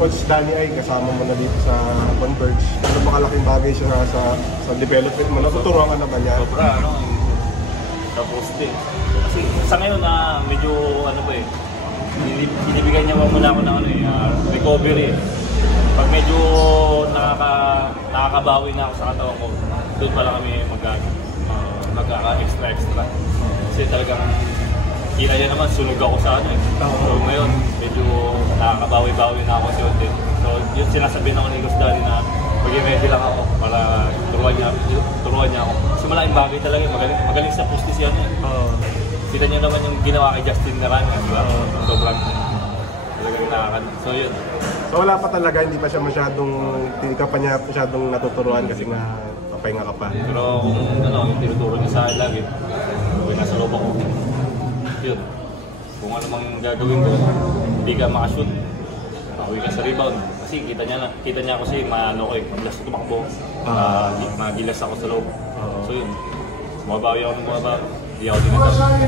Coach Danny ay kasama mo na dito sa Converge. Ano ba kalaking bagay siya sa development mo? Natuturuan ka na ba niya? Sobra, ano, tapos din. Kasi sa ngayon na medyo ano ba eh, binibigyan niya muna ako ng ano eh, recovery. Pag medyo nakakabawi na ako sa katawan ko, doon pala kami magkaka-extra. Kasi talagang kila niya naman, sunog ako sa ano eh. So ngayon, medyo nakakabawi-bawi na ako sa yun din. So yun sinasabi naman ni Coach Danny na mag-ready lang ako para turuan niya ako. Kasi malaking bagay talaga, magaling sa postis yan eh. Kita niyo naman yung ginawa kay Justin Naranja, di ba? Sobrang talagang nakakano. So yun. So wala pa talaga, hindi ka pa niya masyadong natuturuan kasi nga papahinga ka pa. Pero kung ano, yung tinuturo niya sa akin lagi, kung nasa loob ako, yun. Kung ano mang gagawin ko, hindi ka makashoot, pauwi ka sa rebound. Kasi kita niya kasi maano ko eh, madalas ko tumakbo, magilas ako sa loob. So yun, bumabawi ako ng bumabawi, hindi ako dinatawag.